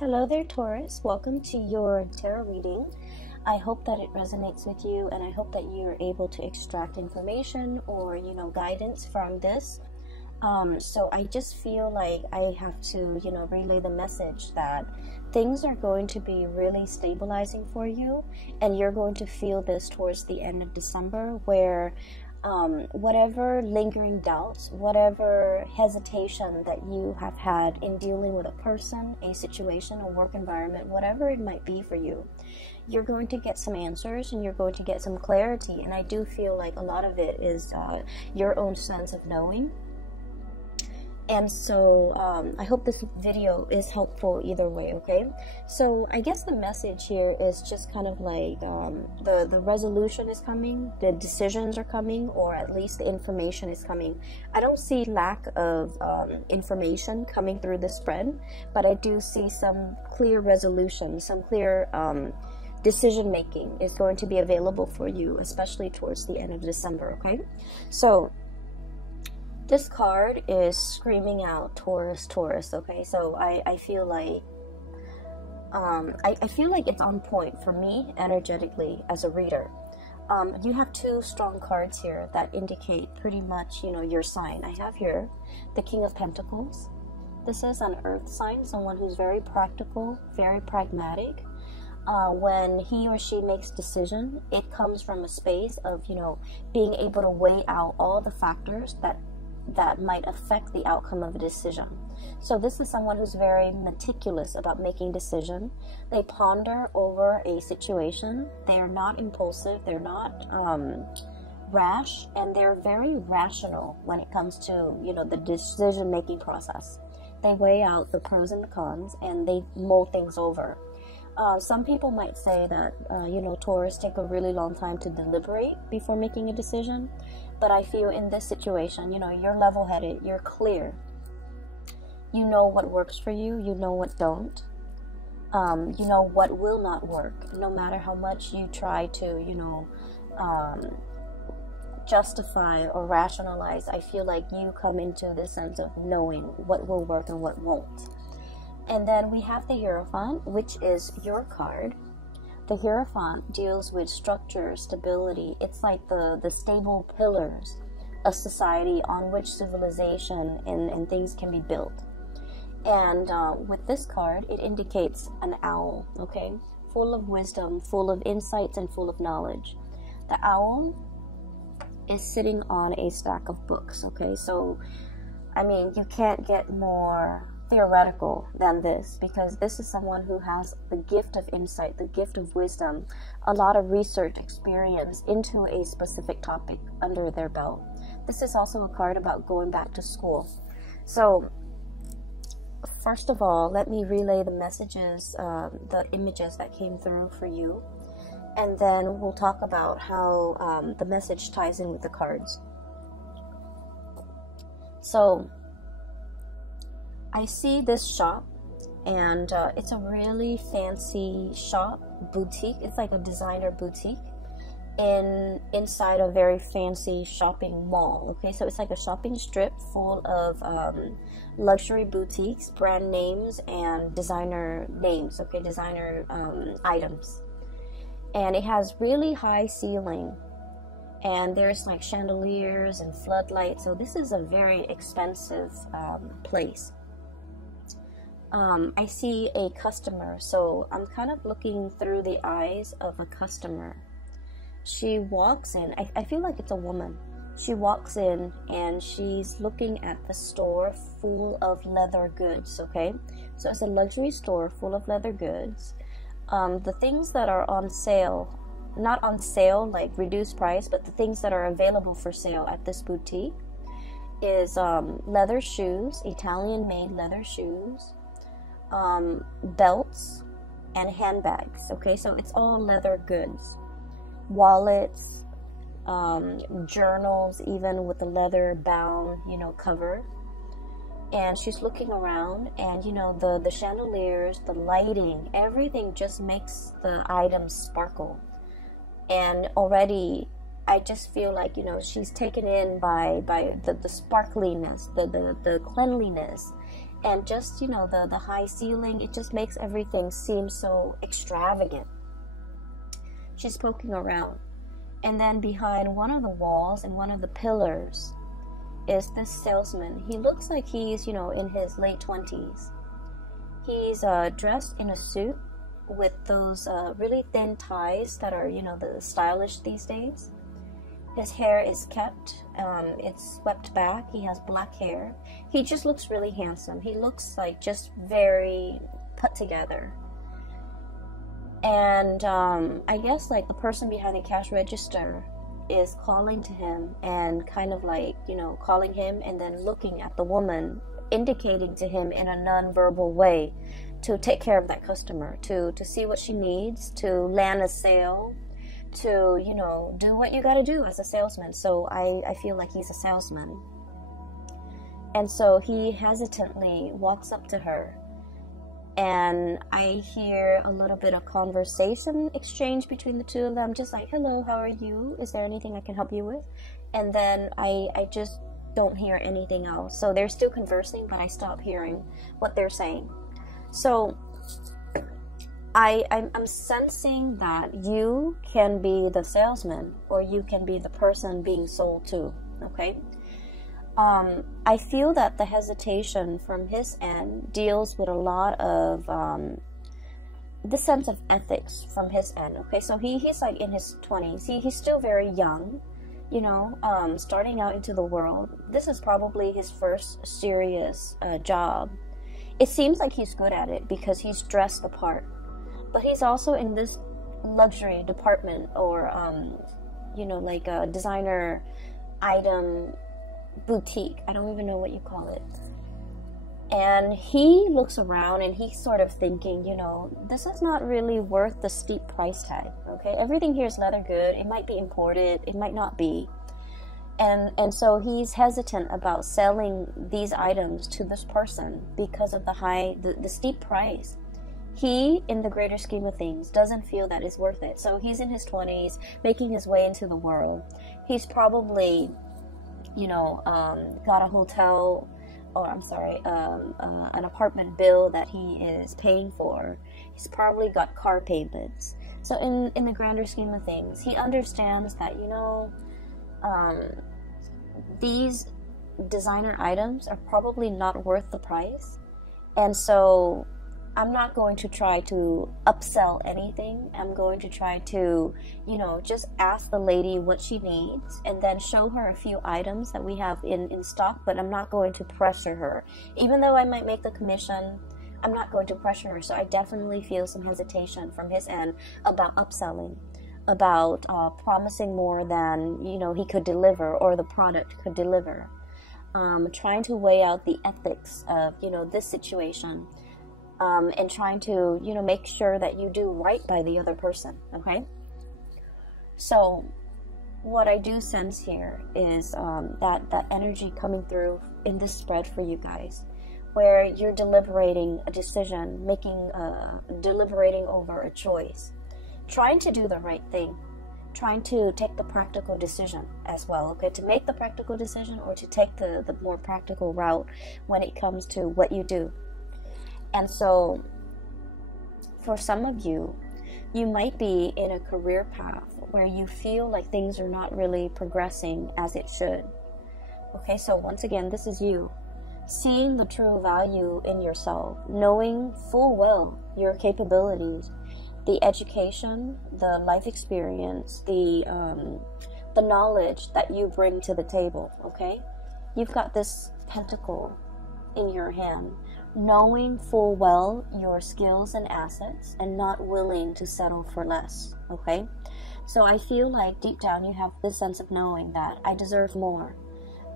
Hello there, Taurus. Welcome to your tarot reading. I hope that it resonates with you, and I hope that you're able to extract information or, guidance from this. So I just feel like I have to, relay the message that things are going to be really stabilizing for you, and you're going to feel this towards the end of December, where whatever lingering doubts, whatever hesitation that you have had in dealing with a person, a situation, a work environment, whatever it might be for you, you're going to get some answers and you're going to get some clarity. And I do feel like a lot of it is your own sense of knowing. And so I hope this video is helpful either way, okay? So I guess the message here is just kind of like the resolution is coming, the decisions are coming, or at least the information is coming. I don't see lack of information coming through the spread, but I do see some clear resolution, some clear decision making is going to be available for you, especially towards the end of December, okay? So this card is screaming out Taurus, Taurus, okay? So I feel like I feel like it's on point for me energetically as a reader. You have two strong cards here that indicate pretty much, your sign. I have here the King of Pentacles. This is an earth sign, someone who's very practical, very pragmatic. When he or she makes decision, it comes from a space of, being able to weigh out all the factors that might affect the outcome of a decision. So this is someone who's very meticulous about making decision. They ponder over a situation. They are not impulsive. They're not rash, and they're very rational when it comes to, the decision-making process. They weigh out the pros and the cons, and they mull things over. Some people might say that, Taurus take a really long time to deliberate before making a decision. But I feel in this situation, you're level-headed, you're clear. You know what works for you, you know what don't. You know what will not work, no matter how much you try to, justify or rationalize. I feel like you come into this sense of knowing what will work and what won't. And then we have the Hierophant, which is your card. The Hierophant deals with structure, stability. It's like the stable pillars of society on which civilization and things can be built. And with this card, it indicates an owl, okay? Full of wisdom, full of insights, and full of knowledge. The owl is sitting on a stack of books, okay? So, you can't get more theoretical than this, because this is someone who has the gift of insight, the gift of wisdom, a lot of research experience into a specific topic under their belt. This is also a card about going back to school. So first of all, let me relay the messages, the images that came through for you, and then we'll talk about how the message ties in with the cards. So I see this shop, and it's a really fancy shop, boutique. It's like a designer boutique inside a very fancy shopping mall, okay? So it's like a shopping strip full of luxury boutiques, brand names, and designer names, okay? Designer items. And it has really high ceiling, and there's like chandeliers and floodlights. So this is a very expensive place. I see a customer, so I'm kind of looking through the eyes of a customer. She walks in, I feel like it's a woman. She walks in and she's looking at the store full of leather goods, okay? So it's a luxury store full of leather goods. The things that are on sale, not on sale like reduced price, but the things that are available for sale at this boutique is leather shoes, Italian-made leather shoes, belts, and handbags, okay? So it's all leather goods. Wallets, journals, even with the leather bound, cover. And she's looking around, and the chandeliers, the lighting, everything just makes the items sparkle. And already I just feel like, she's taken in by the sparkliness, the cleanliness, And just, you know, the high ceiling, it just makes everything seem so extravagant. She's poking around. And then behind one of the walls and one of the pillars is this salesman. He looks like he's, you know, in his late 20s. He's dressed in a suit with those really thin ties that are, you know, the stylish these days. His hair is kept, it's swept back. He has black hair. He just looks really handsome. He looks like just very put together. And I guess like the person behind the cash register is calling to him and kind of like, you know, calling him and then looking at the woman, indicating to him in a non-verbal way to take care of that customer, to see what she needs, to land a sale, to, you know, do what you got to do as a salesman. So I feel like he's a salesman. And so he hesitantly walks up to her, and I hear a little bit of conversation exchange between the two of them, just like, hello, how are you? Is there anything I can help you with? And then I just don't hear anything else. So they're still conversing, but I stop hearing what they're saying. So I'm sensing that you can be the salesman, or you can be the person being sold to, okay? I feel that the hesitation from his end deals with a lot of the sense of ethics from his end, okay? So he's like in his 20s. He's still very young, you know, starting out into the world. This is probably his first serious job. It seems like he's good at it because he's dressed the part. But he's also in this luxury department, or, you know, like a designer item boutique. I don't even know what you call it. And he looks around and he's sort of thinking, you know, this is not really worth the steep price tag, okay? Everything here is leather good. It might be imported. It might not be. And so he's hesitant about selling these items to this person because of the steep price. He, in the greater scheme of things, doesn't feel that it's worth it. So he's in his 20s, making his way into the world. He's probably, you know, got a hotel, or I'm sorry, an apartment bill that he is paying for. He's probably got car payments. So in the grander scheme of things, he understands that, you know, these designer items are probably not worth the price. And so I'm not going to try to upsell anything. I'm going to try to, you know, just ask the lady what she needs and then show her a few items that we have in stock, but I'm not going to pressure her. Even though I might make the commission, I'm not going to pressure her. So I definitely feel some hesitation from his end about upselling, about promising more than, you know, he could deliver or the product could deliver. Trying to weigh out the ethics of, you know, this situation. And trying to, you know, make sure that you do right by the other person, okay? So what I do sense here is that energy coming through in this spread for you guys, where you're deliberating a decision, deliberating over a choice, trying to do the right thing, trying to take the practical decision as well, okay? To make the practical decision, or to take the more practical route when it comes to what you do. And so, for some of you, you might be in a career path where you feel like things are not really progressing as it should. Okay, so once again, this is you. Seeing the true value in yourself, knowing full well your capabilities, the education, the life experience, the knowledge that you bring to the table, okay? You've got this pentacle in your hand, knowing full well your skills and assets and not willing to settle for less, okay? So I feel like deep down you have this sense of knowing that I deserve more.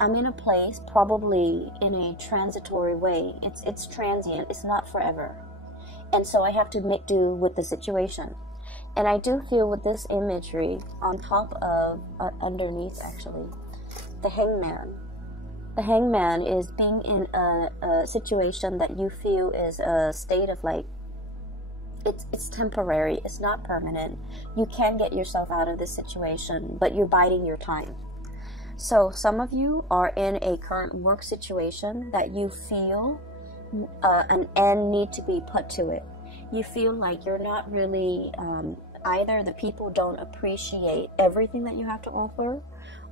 I'm in a place, probably in a transitory way. It's transient, it's not forever. And so I have to make do with the situation. And I do feel with this imagery on top of, underneath actually, the hangman. The hangman is being in a situation that you feel is a state of like, it's temporary, it's not permanent. You can get yourself out of this situation, but you're biding your time. So some of you are in a current work situation that you feel an end need to be put to it. You feel like you're not really, either the people don't appreciate everything that you have to offer,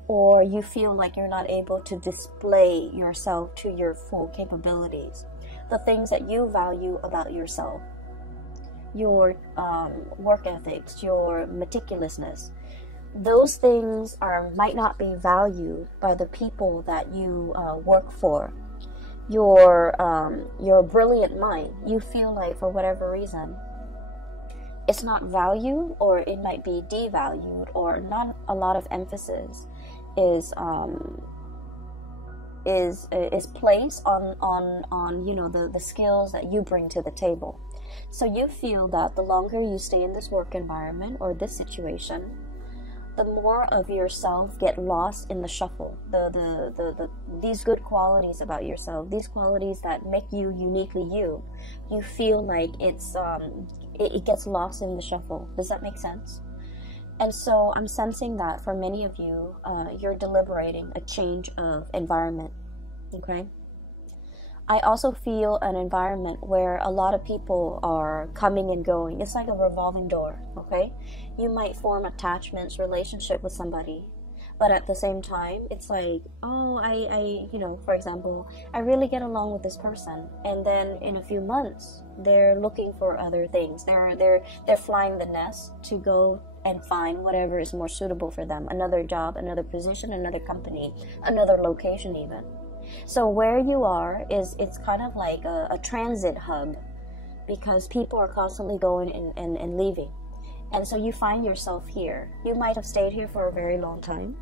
or you feel like you're not able to display yourself to your full capabilities. The things that you value about yourself, your work ethics, your meticulousness, those things might not be valued by the people that you work for. Your brilliant mind, you feel like for whatever reason it's not valued, or it might be devalued, or not a lot of emphasis is placed on you know, the skills that you bring to the table. So you feel that the longer you stay in this work environment or this situation, the more of yourself get lost in the shuffle. These good qualities about yourself, these qualities that make you uniquely you, you feel like it gets lost in the shuffle. Does that make sense? And so I'm sensing that for many of you, you're deliberating a change of environment. Okay. I also feel an environment where a lot of people are coming and going. It's like a revolving door, okay? You might form attachments, relationship with somebody, but at the same time, it's like, oh, I you know, for example, I really get along with this person, and then in a few months, they're looking for other things. They're flying the nest to go and find whatever is more suitable for them. Another job, another position, another company, another location even. So where you are it's kind of like a transit hub, because people are constantly going and leaving. And so you find yourself here. You might have stayed here for a very long time.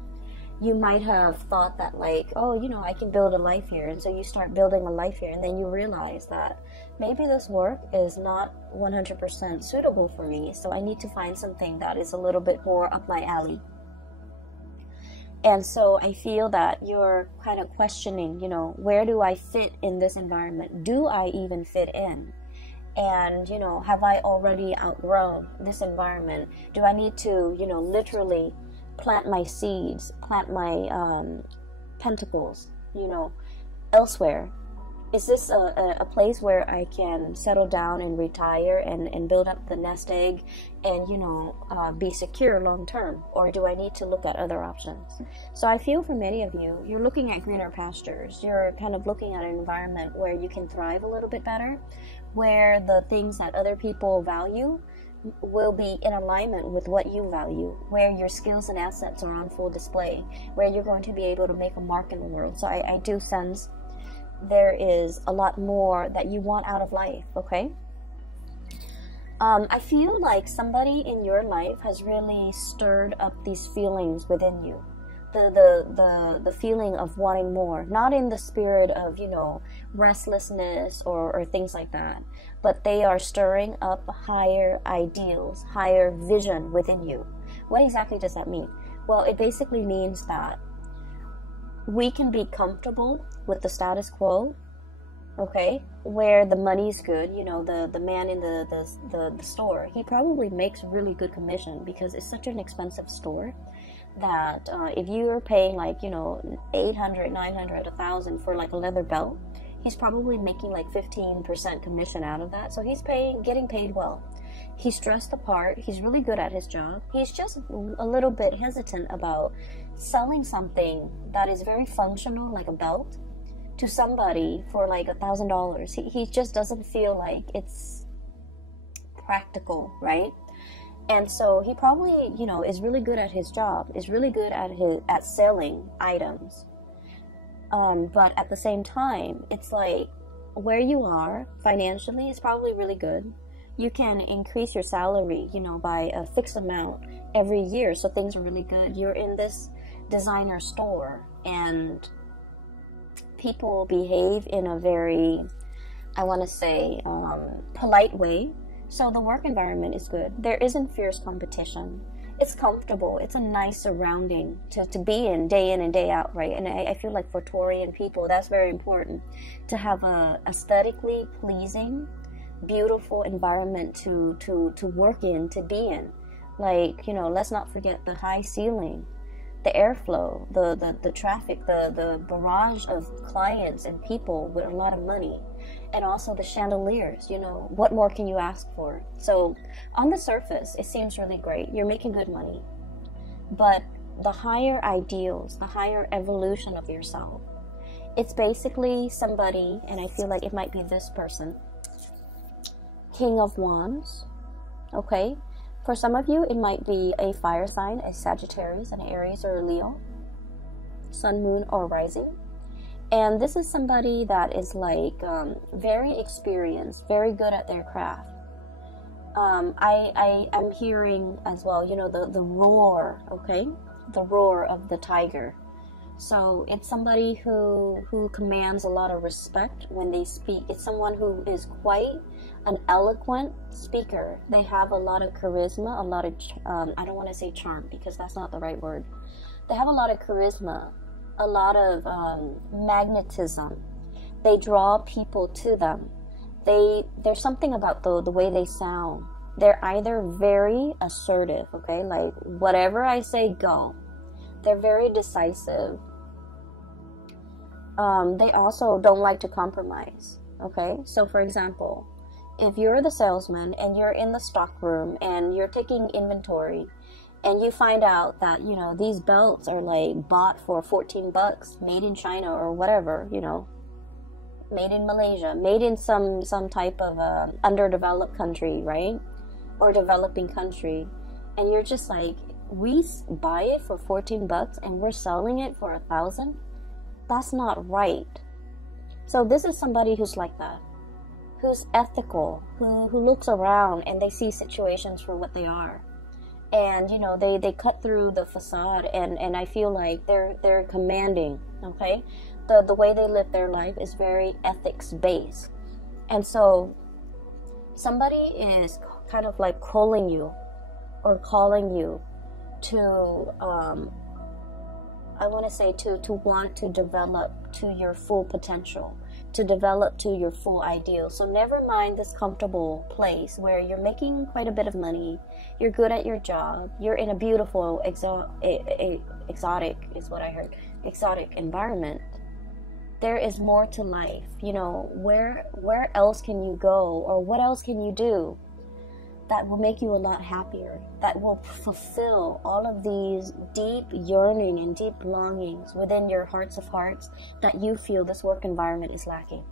You might have thought that, like, oh, you know, I can build a life here. And so you start building a life here, and then you realize that maybe this work is not 100% suitable for me. So I need to find something that is a little bit more up my alley. And so I feel that you're kind of questioning, you know, where do I fit in this environment? Do I even fit in? And, you know, have I already outgrown this environment? Do I need to, you know, literally plant my seeds, plant my pentacles, you know, elsewhere? Is this a place where I can settle down and retire and build up the nest egg and, you know, be secure long term? Or do I need to look at other options? So I feel for many of you, you're looking at greener pastures. You're kind of looking at an environment where you can thrive a little bit better, where the things that other people value will be in alignment with what you value, where your skills and assets are on full display, where you're going to be able to make a mark in the world. So I do sense there is a lot more that you want out of life, okay? I feel like somebody in your life has really stirred up these feelings within you. The feeling of wanting more, not in the spirit of, you know, restlessness or things like that, but they are stirring up higher ideals, higher vision within you. What exactly does that mean? Well, it basically means that we can be comfortable with the status quo, okay, where the money's good. You know, the man in the store, he probably makes really good commission because it's such an expensive store that if you're paying, like, you know, 800, 900, 1,000 for like a leather belt, he's probably making like 15% commission out of that. So he's getting paid well. He's dressed the part. He's really good at his job. He's just a little bit hesitant about selling something that is very functional, like a belt, to somebody for like $1,000. He just doesn't feel like it's practical, right? And so he probably, you know, is really good at his job, is really good at selling items. But at the same time, it's like where you are financially is probably really good. You can increase your salary, you know, by a fixed amount every year. So things are really good. You're in this designer store and people behave in a very, I want to say, polite way. So the work environment is good. There isn't fierce competition. It's comfortable. It's a nice surrounding to be in and day out, right? And I feel like for Taurian people, that's very important, to have a aesthetically pleasing, beautiful environment to work in, to be in. Like, you know, let's not forget the high ceiling, the airflow, the traffic, the barrage of clients and people with a lot of money. And also the chandeliers, you know, what more can you ask for? So on the surface, it seems really great. You're making good money. But the higher ideals, the higher evolution of yourself, it's basically somebody, and I feel like it might be this person, King of Wands, okay? For some of you, it might be a fire sign, a Sagittarius, an Aries, or a Leo, sun, moon, or rising. And this is somebody that is like very experienced, very good at their craft. I am hearing as well, you know, the roar, okay? The roar of the tiger. So it's somebody who commands a lot of respect when they speak. It's someone who is quite an eloquent speaker. They have a lot of charisma, a lot of, I don't want to say charm because that's not the right word. They have a lot of charisma, a lot of magnetism. They draw people to them. There's something about the way they sound. They're either very assertive, okay, like whatever I say, go. They're very decisive. They also don't like to compromise, okay? So for example, if you're the salesman and you're in the stock room and you're taking inventory and you find out that, you know, these belts are like bought for 14 bucks, made in China or whatever, you know, made in Malaysia, made in some type of underdeveloped country, right? Or developing country. And you're just like, we buy it for 14 bucks and we're selling it for 1,000? That's not right. So this is somebody who's like that, who's ethical, who looks around and they see situations for what they are. And, you know, they cut through the facade and I feel like they're commanding, okay? The way they live their life is very ethics-based. And so somebody is kind of like calling you or calling you to, I want to say to want to develop to your full potential, to develop to your full ideal. So never mind this comfortable place where you're making quite a bit of money, you're good at your job, you're in a beautiful, exotic is what I heard, exotic environment. There is more to life. You know, where else can you go, or what else can you do that will make you a lot happier, that will fulfill all of these deep yearning and deep longings within your hearts of hearts that you feel this work environment is lacking.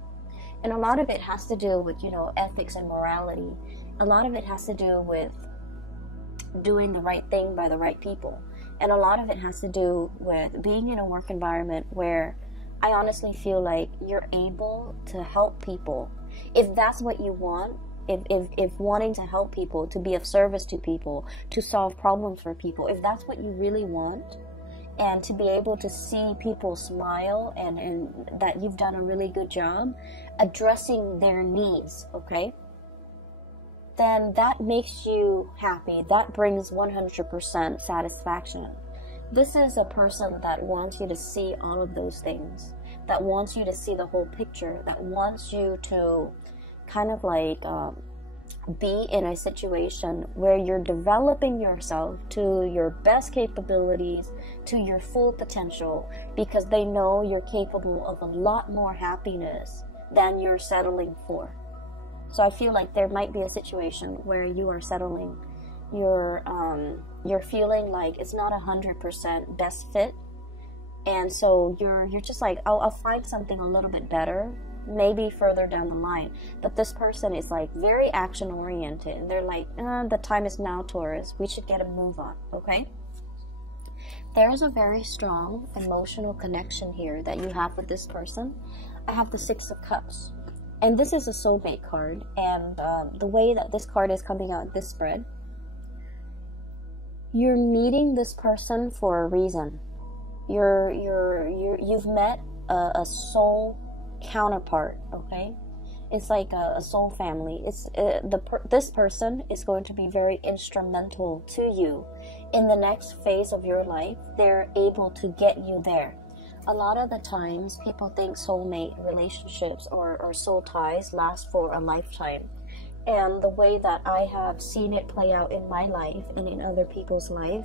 And a lot of it has to do with, you know, ethics and morality. A lot of it has to do with doing the right thing by the right people. And a lot of it has to do with being in a work environment where I honestly feel like you're able to help people. If that's what you want, if wanting to help people, to be of service to people, to solve problems for people, if that's what you really want, and to be able to see people smile and that you've done a really good job addressing their needs, okay, then that makes you happy. That brings 100% satisfaction. This is a person that wants you to see all of those things, that wants you to see the whole picture, that wants you to kind of like be in a situation where you're developing yourself to your best capabilities, to your full potential, because they know you're capable of a lot more happiness than you're settling for. So I feel like there might be a situation where you are settling, you're feeling like it's not 100% best fit, and so you're just like, I'll find something a little bit better, maybe further down the line. But this person is like very action oriented, and they're like, the time is now, Taurus, we should get a move on, okay? There's a very strong emotional connection here that you have with this person. I have the Six of Cups, and this is a soulmate card, and the way that this card is coming out, this spread, you're meeting this person for a reason. You've met a soul counterpart, okay? It's like a soul family. It's this person is going to be very instrumental to you in the next phase of your life. They're able to get you there. A lot of the times people think soulmate relationships or soul ties last for a lifetime, and the way that I have seen it play out in my life and in other people's life,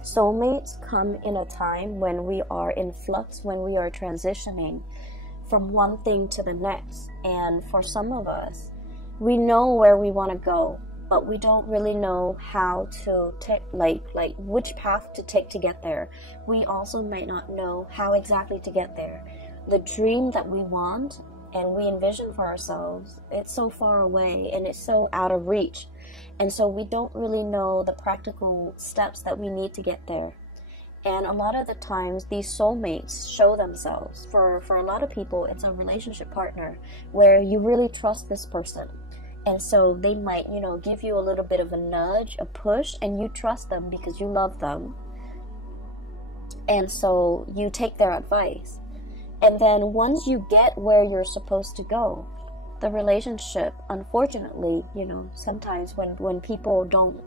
soulmates come in a time when we are in flux, when we are transitioning from one thing to the next. And for some of us, we know where we want to go, but we don't really know how to take, like which path to take to get there. We also might not know how exactly to get there. The dream that we want and we envision for ourselves, it's so far away and it's so out of reach. And so we don't really know the practical steps that we need to get there. And a lot of the times, these soulmates show themselves. For a lot of people, it's a relationship partner where you really trust this person. And so they might, you know, give you a little bit of a nudge, a push, and you trust them because you love them. And so you take their advice. And then once you get where you're supposed to go, the relationship, unfortunately, you know, sometimes when people don't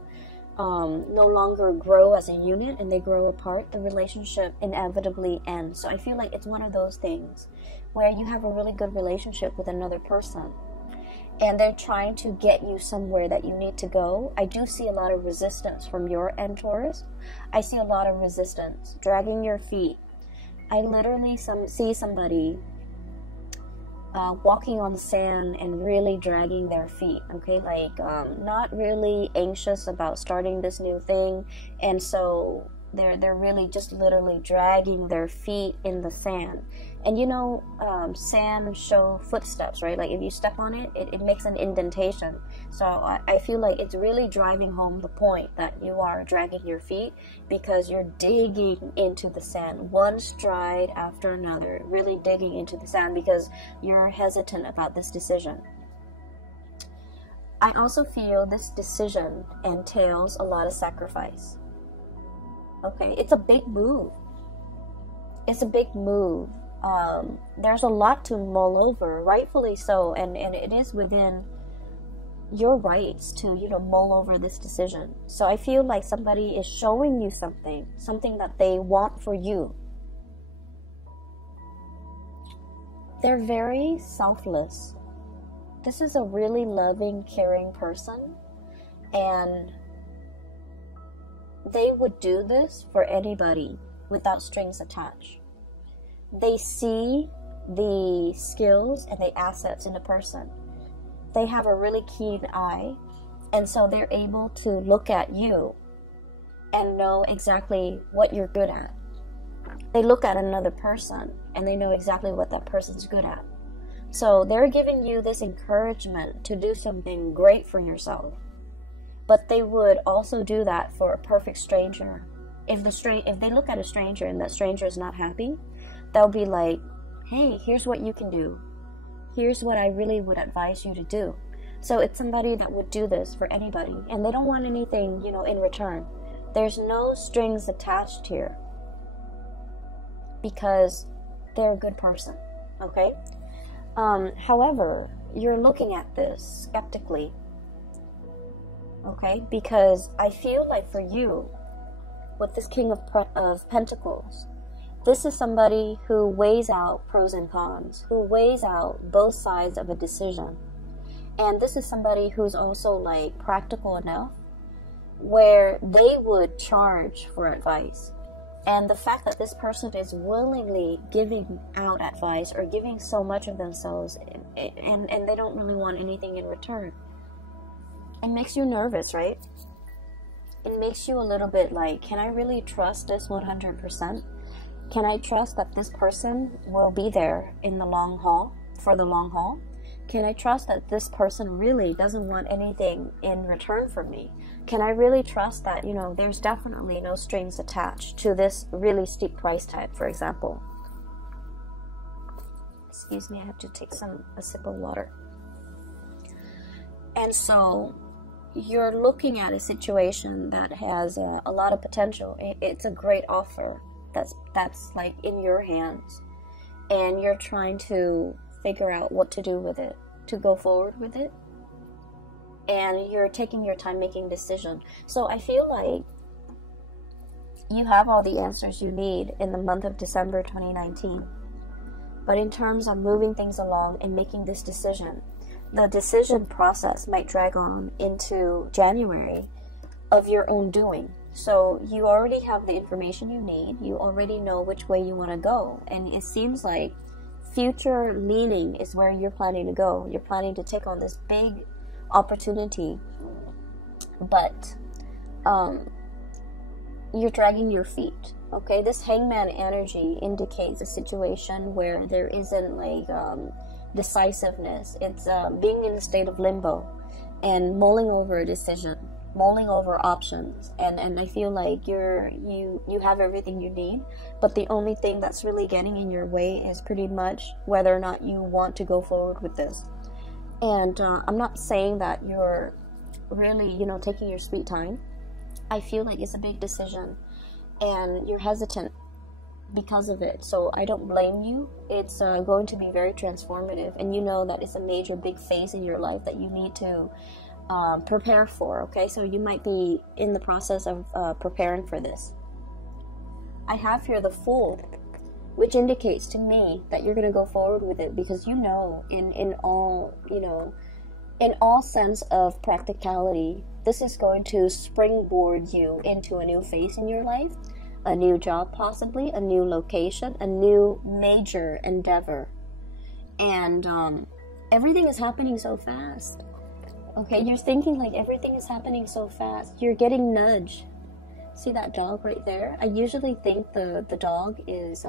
no longer grow as a unit and they grow apart, the relationship inevitably ends. So I feel like it's one of those things where you have a really good relationship with another person and they're trying to get you somewhere that you need to go. I do see a lot of resistance from your end, Taurus. I see a lot of resistance, dragging your feet. I literally see somebody walking on sand and really dragging their feet, okay, like not really anxious about starting this new thing, and so they're really just literally dragging their feet in the sand. And you know, sand show footsteps, right? Like if you step on it, it makes an indentation. So I feel like it's really driving home the point that you are dragging your feet because you're digging into the sand, one stride after another, really digging into the sand because you're hesitant about this decision. I also feel this decision entails a lot of sacrifice. Okay, it's a big move. It's a big move. There's a lot to mull over, rightfully so, and it is within your rights to, you know, mull over this decision. So I feel like somebody is showing you something that they want for you. They're very selfless. This is a really loving, caring person, and they would do this for anybody without strings attached. They see the skills and the assets in a person. They have a really keen eye, and so they're able to look at you and know exactly what you're good at. They look at another person and they know exactly what that person's good at. So they're giving you this encouragement to do something great for yourself. But they would also do that for a perfect stranger. If they look at a stranger and that stranger is not happy, they'll be like, hey, here's what you can do. Here's what I really would advise you to do. So it's somebody that would do this for anybody, and they don't want anything, you know, in return. There's no strings attached here because they're a good person, okay? However, you're looking at this skeptically, okay? Because I feel like for you, with this King of Pentacles, this is somebody who weighs out pros and cons, who weighs out both sides of a decision. And this is somebody who's also like practical enough where they would charge for advice. And the fact that this person is willingly giving out advice or giving so much of themselves and they don't really want anything in return, it makes you nervous, right? It makes you a little bit like, can I really trust this 100%? Can I trust that this person will be there in the long haul, for the long haul? Can I trust that this person really doesn't want anything in return from me? Can I really trust that, you know, there's definitely no strings attached to this really steep price tag, for example? Excuse me, I have to take a sip of water. And so you're looking at a situation that has a lot of potential. It's a great offer that's like in your hands, and you're trying to figure out what to do with it, to go forward with it, and you're taking your time making decision. So I feel like you have all the answers you need in the month of December 2019. But in terms of moving things along and making this decision, the decision process might drag on into January of your own doing. So you already have the information you need. You already know which way you want to go. And it seems like future leaning is where you're planning to go. You're planning to take on this big opportunity, but you're dragging your feet. Okay, this hangman energy indicates a situation where there isn't like decisiveness. It's being in a state of limbo and mulling over a decision, mulling over options, and I feel like you have everything you need, but the only thing that's really getting in your way is pretty much whether or not you want to go forward with this. And I'm not saying that you're really, you know, taking your sweet time. I feel like it's a big decision and you're hesitant because of it, so I don't blame you. It's going to be very transformative, and you know that it's a major big phase in your life that you need to prepare for. Okay, so you might be in the process of preparing for this. I have here the Fool, which indicates to me that you're going to go forward with it, because you know, in all sense of practicality, this is going to springboard you into a new phase in your life, a new job, possibly a new location, a new major endeavor, and everything is happening so fast. Okay, you're thinking like everything is happening so fast. You're getting nudged. See that dog right there? I usually think the dog is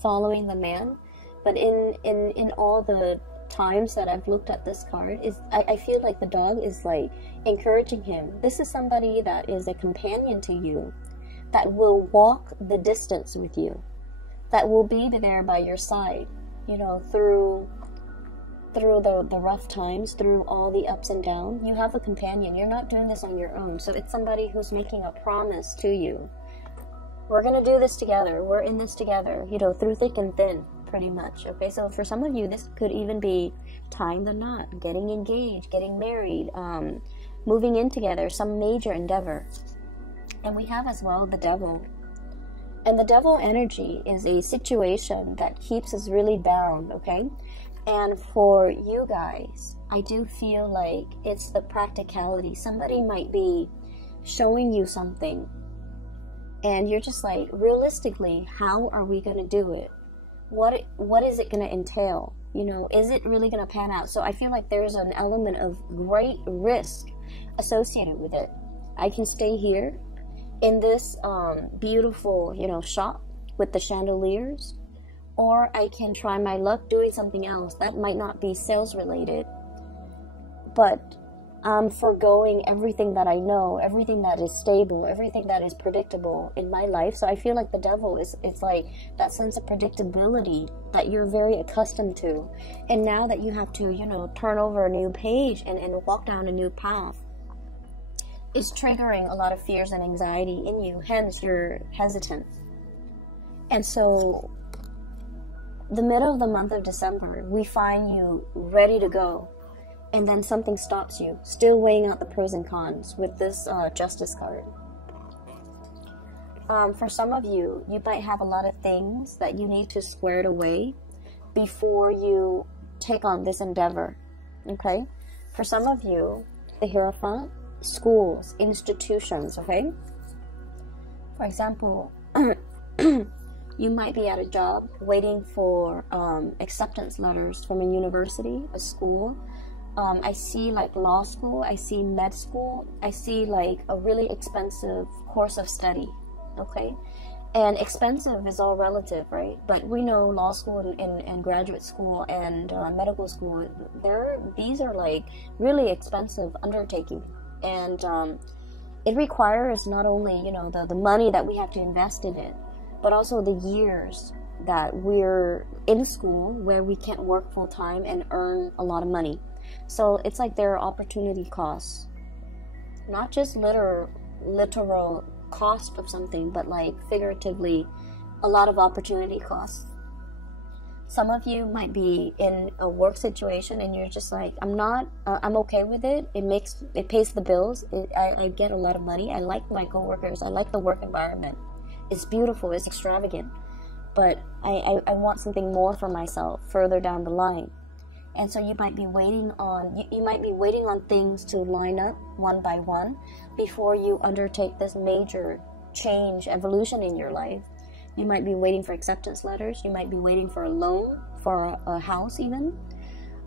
following the man, but in all the times that I've looked at this card, I feel like the dog is like encouraging him. This is somebody that is a companion to you, that will walk the distance with you, that will be there by your side, you know, through the rough times, through all the ups and downs. You have a companion. You're not doing this on your own. So it's somebody who's making a promise to you. We're going to do this together. We're in this together, you know, through thick and thin, pretty much. Okay, so for some of you, this could even be tying the knot, getting engaged, getting married, moving in together, some major endeavor. And we have as well the Devil. And the Devil energy is a situation that keeps us really bound, okay? And for you guys, I do feel like it's the practicality. Somebody might be showing you something, and you're just like, realistically, how are we going to do it? What is it going to entail? You know, is it really going to pan out? So I feel like there's an element of great risk associated with it. I can stay here in this beautiful, you know, shop with the chandeliers, or I can try my luck doing something else that might not be sales related, but I'm foregoing everything that I know, everything that is stable, everything that is predictable in my life. So I feel like the Devil it's like that sense of predictability that you're very accustomed to, and now that you have to, you know, turn over a new page and walk down a new path, is triggering a lot of fears and anxiety in you, hence you're hesitant. And so the middle of the month of December, we find you ready to go, and then something stops you, still weighing out the pros and cons with this Justice card. For some of you, you might have a lot of things that you need to square it away before you take on this endeavor, okay? For some of you, the Hierophant, schools, institutions, okay? For example, you might be at a job waiting for acceptance letters from a university, a school. I see like law school, I see med school, I see like a really expensive course of study, okay? And expensive is all relative, right? But we know law school and graduate school and medical school, these are like really expensive undertaking. And it requires not only, you know, the money that we have to invest in it, but also the years that we're in school where we can't work full time and earn a lot of money. So it's like there are opportunity costs, not just literal cost of something, but like figuratively a lot of opportunity costs. Some of you might be in a work situation and you're just like, I'm okay with it. It pays the bills. I get a lot of money. I like my coworkers. I like the work environment. It's beautiful. It's extravagant. But I want something more for myself further down the line. And so you might be waiting on things to line up one by one before you undertake this major change, evolution in your life. You might be waiting for acceptance letters. You might be waiting for a loan, for a house even.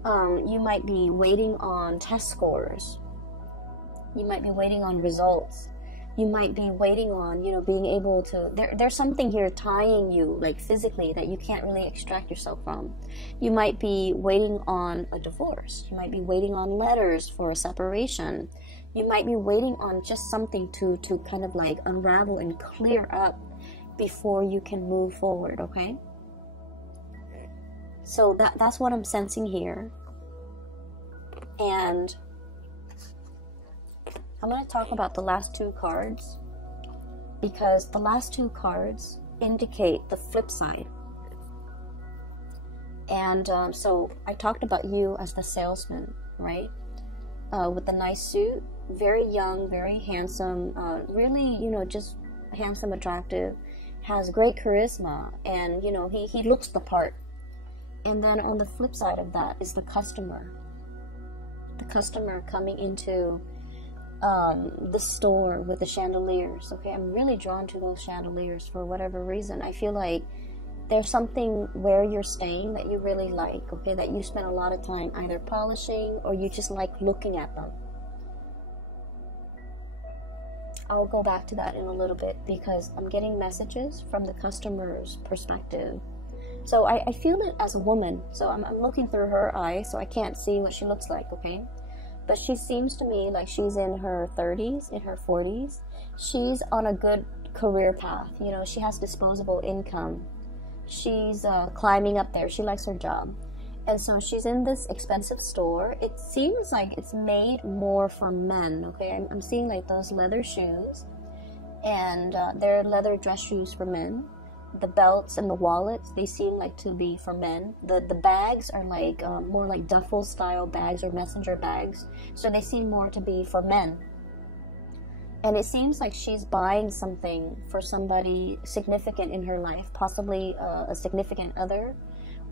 You might be waiting on test scores. You might be waiting on results. You might be waiting on, you know, being able to, there's something here tying you, like physically, that you can't really extract yourself from. You might be waiting on a divorce. You might be waiting on letters for a separation. You might be waiting on just something to kind of like unravel and clear up before you can move forward, okay? So that's what I'm sensing here. And I'm going to talk about the last two cards, because the last two cards indicate the flip side. And so I talked about you as the salesman, right? With the nice suit, very young, very handsome, really, you know, just handsome, attractive, has great charisma, and, you know, he looks the part. And then on the flip side of that is the customer. The customer coming into the store with the chandeliers. Okay, I'm really drawn to those chandeliers for whatever reason. I feel like there's something where you're staying that you really like, okay, that you spend a lot of time either polishing or you just like looking at them. I'll go back to that in a little bit, because I'm getting messages from the customer's perspective. So I feel it as a woman. So I'm looking through her eyes, so I can't see what she looks like, okay? But she seems to me like she's in her 30s, in her 40s. She's on a good career path. You know, she has disposable income. She's climbing up there. She likes her job. And so she's in this expensive store. It seems like it's made more for men, okay? I'm seeing like those leather shoes. And they're leather dress shoes for men. The belts and the wallets, they seem like to be for men. The bags are like more like duffel style bags or messenger bags, so they seem more to be for men. And it seems like she's buying something for somebody significant in her life, possibly a significant other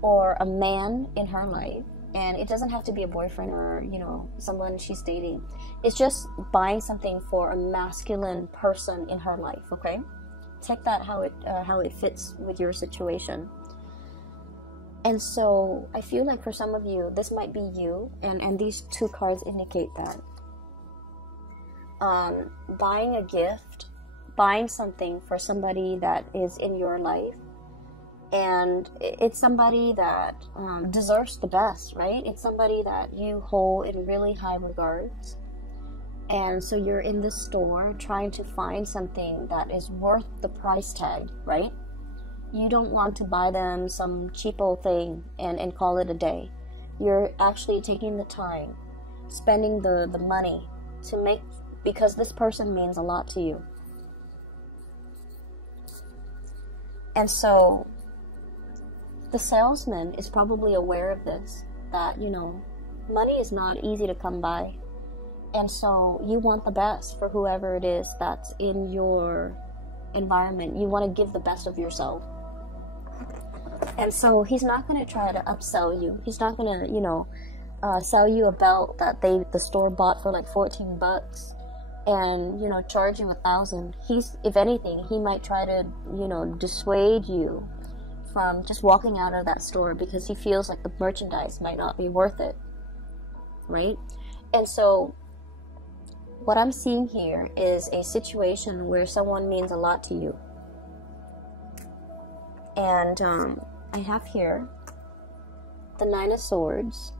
or a man in her life. And it doesn't have to be a boyfriend or, you know, someone she's dating. It's just buying something for a masculine person in her life, okay? Take that how it fits with your situation. And so I feel like for some of you, this might be you, and these two cards indicate that. Buying a gift, buying something for somebody that is in your life, and it's somebody that deserves the best, right? It's somebody that you hold in really high regards. And so you're in the store trying to find something that is worth the price tag, right? You don't want to buy them some cheapo thing and call it a day. You're actually taking the time, spending the money to make, because this person means a lot to you. And so the salesman is probably aware of this, that, you know, money is not easy to come by. And so you want the best for whoever it is that's in your environment. You want to give the best of yourself. And so he's not going to try to upsell you. He's not going to, you know, sell you a belt that the store bought for like 14 bucks and, you know, charge you $1,000. If anything, he might try to, you know, dissuade you from just walking out of that store because he feels like the merchandise might not be worth it, right? And so what I'm seeing here is a situation where someone means a lot to you. And I have here the 9 of Swords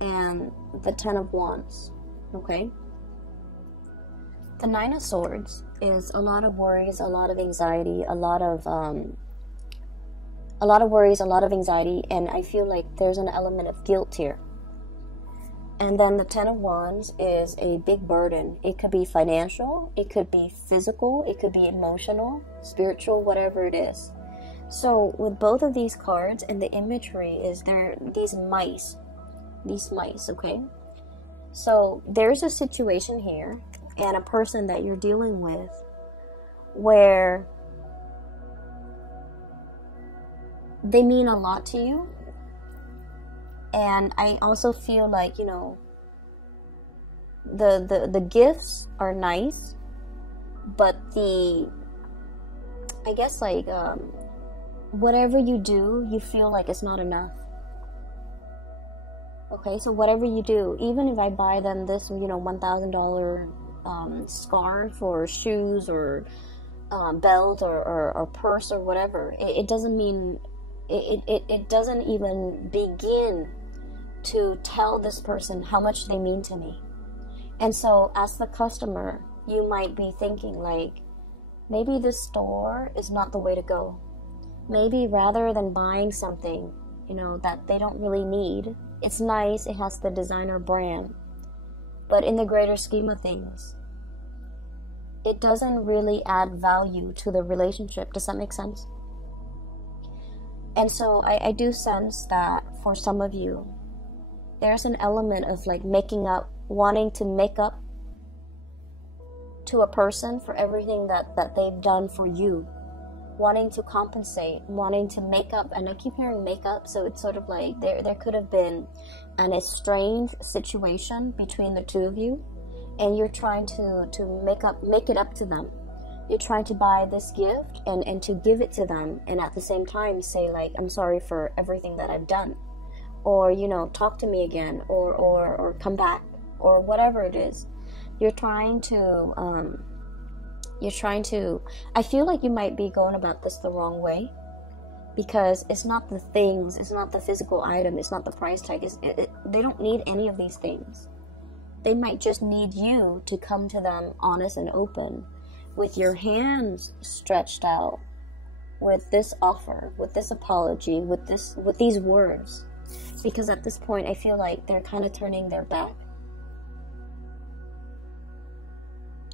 and the 10 of Wands, okay? The 9 of Swords is a lot of worries, a lot of anxiety, a lot of worries, a lot of anxiety, and I feel like there's an element of guilt here. And then the 10 of Wands is a big burden. It could be financial, it could be physical, it could be emotional, spiritual, whatever it is. So with both of these cards, and the imagery is there, these mice, okay? So there's a situation here and a person that you're dealing with where they mean a lot to you. And I also feel like, you know, the gifts are nice, but the I guess like whatever you do, you feel like it's not enough. Okay, so whatever you do, even if I buy them this, $1,000 scarf or shoes or belt or purse or whatever, it doesn't mean, it doesn't even begin to tell this person how much they mean to me. And so as the customer, you might be thinking like, maybe this store is not the way to go. Maybe rather than buying something, that they don't really need, it's nice, it has the designer brand, but in the greater scheme of things, it doesn't really add value to the relationship. Does that make sense? And so I do sense that for some of you, there's an element of like wanting to make up to a person for everything that they've done for you. Wanting to compensate, wanting to make up, and I keep hearing make up, so it's sort of like there could have been an estranged situation between the two of you, and you're trying to make it up to them. You're trying to buy this gift and to give it to them, and at the same time say like, I'm sorry for everything that I've done, or talk to me again, or come back, or whatever it is. You're trying to I feel like you might be going about this the wrong way, because it's not the things, it's not the physical item, it's not the price tag, they don't need any of these things. They might just need you to come to them honest and open, with your hands stretched out, with this offer, with this apology, with these words, because at this point I feel like they're kind of turning their back.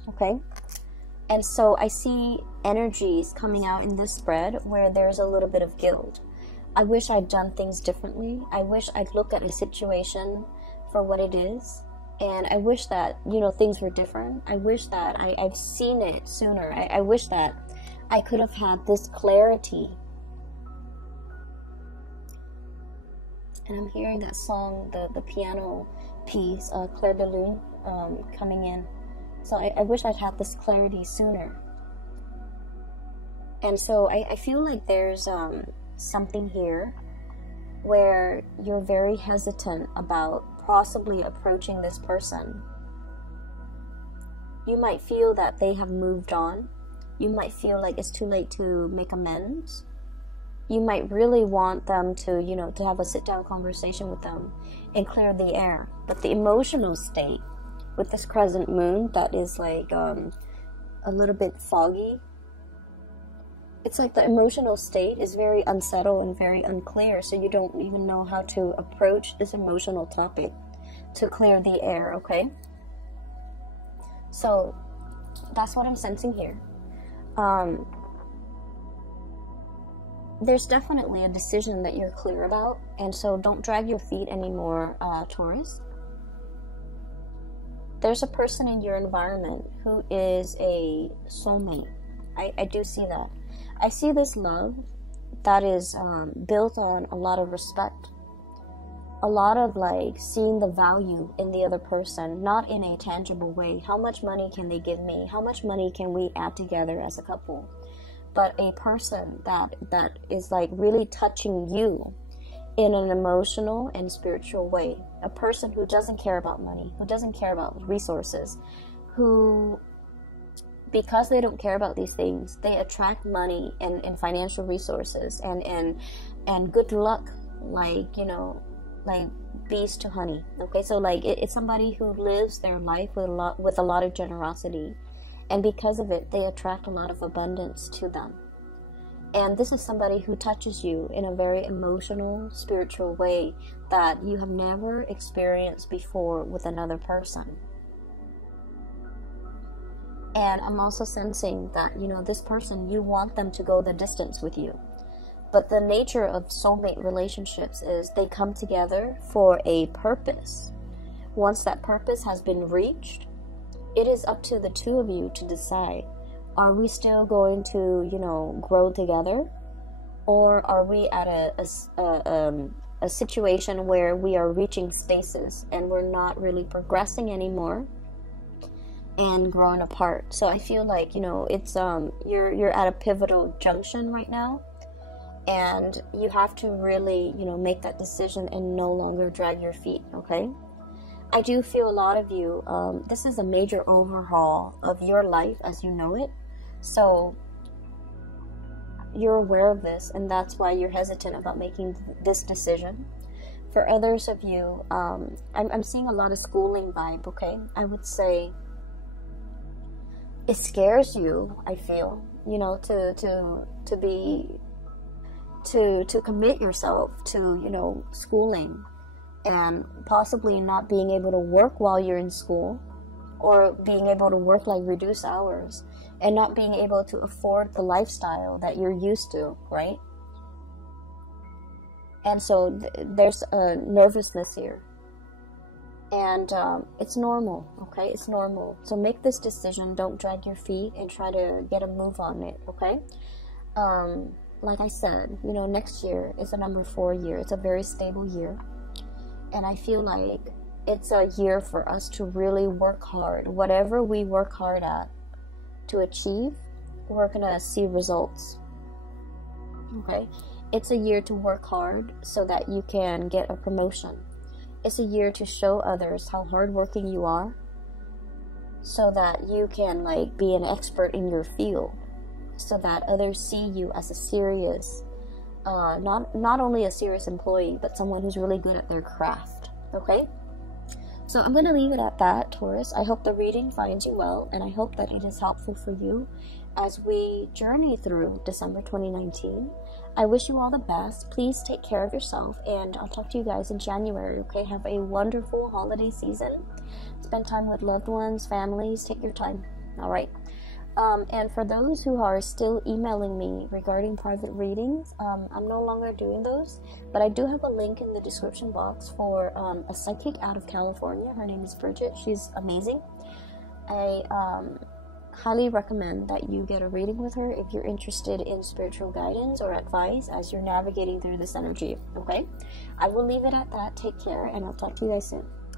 Okay? And so I see energies coming out in this spread where there's a little bit of guilt. I wish I'd done things differently. I wish I'd looked at a situation for what it is. And I wish that, things were different. I wish that I've seen it sooner. I wish that I could have had this clarity. And I'm hearing that song, the piano piece, Clair de Lune, coming in. So I wish I'd had this clarity sooner. And so I feel like there's something here where you're very hesitant about possibly approaching this person. You might feel that they have moved on. You might feel like it's too late to make amends. You might really want them to, to have a sit-down conversation with them and clear the air. But the emotional state with this crescent moon that is like a little bit foggy, it's like the emotional state is very unsettled and very unclear, so you don't even know how to approach this emotional topic to clear the air, okay? So that's what I'm sensing here. There's definitely a decision that you're clear about, and so don't drag your feet anymore, Taurus. There's a person in your environment who is a soulmate. I do see that. I see this love that is built on a lot of respect. A lot of like seeing the value in the other person, not in a tangible way. How much money can they give me? How much money can we add together as a couple? But a person that is like really touching you in an emotional and spiritual way. A person who doesn't care about money, who doesn't care about resources, who, because they don't care about these things, they attract money and financial resources and good luck, like, like bees to honey. Okay, so like it's somebody who lives their life with a lot of generosity, and because of it, they attract a lot of abundance to them. And this is somebody who touches you in a very emotional, spiritual way that you have never experienced before with another person. And I'm also sensing that, this person, you want them to go the distance with you. But the nature of soulmate relationships is they come together for a purpose. Once that purpose has been reached, it is up to the two of you to decide. Are we still going to, grow together? Or are we at a situation where we are reaching stasis and we're not really progressing anymore? and growing apart. So I feel like, you know, it's you're at a pivotal junction right now, and you have to really, you know, make that decision and no longer drag your feet. Okay, I do feel a lot of you, this is a major overhaul of your life as you know it. So you're aware of this, and that's why you're hesitant about making this decision. For others of you, I'm seeing a lot of schooling vibe. Okay, I would say it scares you, I feel, you know, to commit yourself to, you know, schooling, and possibly not being able to work while you're in school, or being able to work like reduced hours, and not being able to afford the lifestyle that you're used to, right? And so there's a nervousness here, and it's normal. Okay, it's normal. So make this decision, don't drag your feet, and try to get a move on it. Okay, like I said, you know, next year is a number 4 year. It's a very stable year, and I feel like it's a year for us to really work hard. Whatever we work hard at to achieve, we're gonna see results. Okay, it's a year to work hard so that you can get a promotion. It's a year to show others how hardworking you are, so that you can like be an expert in your field, so that others see you as a serious, not only a serious employee, but someone who's really good at their craft. Okay, so I'm going to leave it at that, Taurus. I hope the reading finds you well, and I hope that it is helpful for you as we journey through December 2019. I wish you all the best. Please take care of yourself, and I'll talk to you guys in January. Okay, have a wonderful holiday season. Spend time with loved ones, families. Take your time. All right. And for those who are still emailing me regarding private readings, I'm no longer doing those, but I do have a link in the description box for a psychic out of California. Her name is Bridget. She's amazing. I highly recommend that you get a reading with her if you're interested in spiritual guidance or advice as you're navigating through this energy. Okay, I will leave it at that. Take care, and I'll talk to you guys soon.